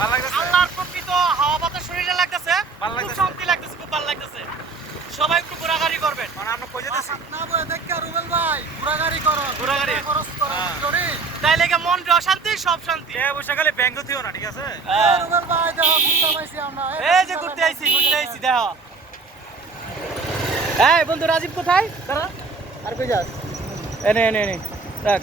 ভালো লাগতেছে আল্লাহর প্রকৃত হাওয়া বাতাস শরীরে লাগতেছে, ভালো খুব লাগতেছে। শান্তি লাগতেছে, খুব ভালো লাগতেছে। সবাই একটু ঘোরাঘুরি করবেন। মানে আমরা কই যেতেছি না বই দেখে রুবেল ভাই ঘোরাগাড়ি করো, ঘোরাঘুরি। খরচ করো হ্যাঁ। বুঝলি? তাইলে কি মন অশান্তি সব শান্তি। এ বসে গেলে ব্যাংক দিও না ঠিক আছে রুবেল ভাই দেখো ঘুরতে পাইছি আমরা এই যে ঘুরতে আইছি দেখো। এই বন্ধু রাজীব কোথায়? দাঁড়া। আর কই যাস এনে এনে এনে রাখ।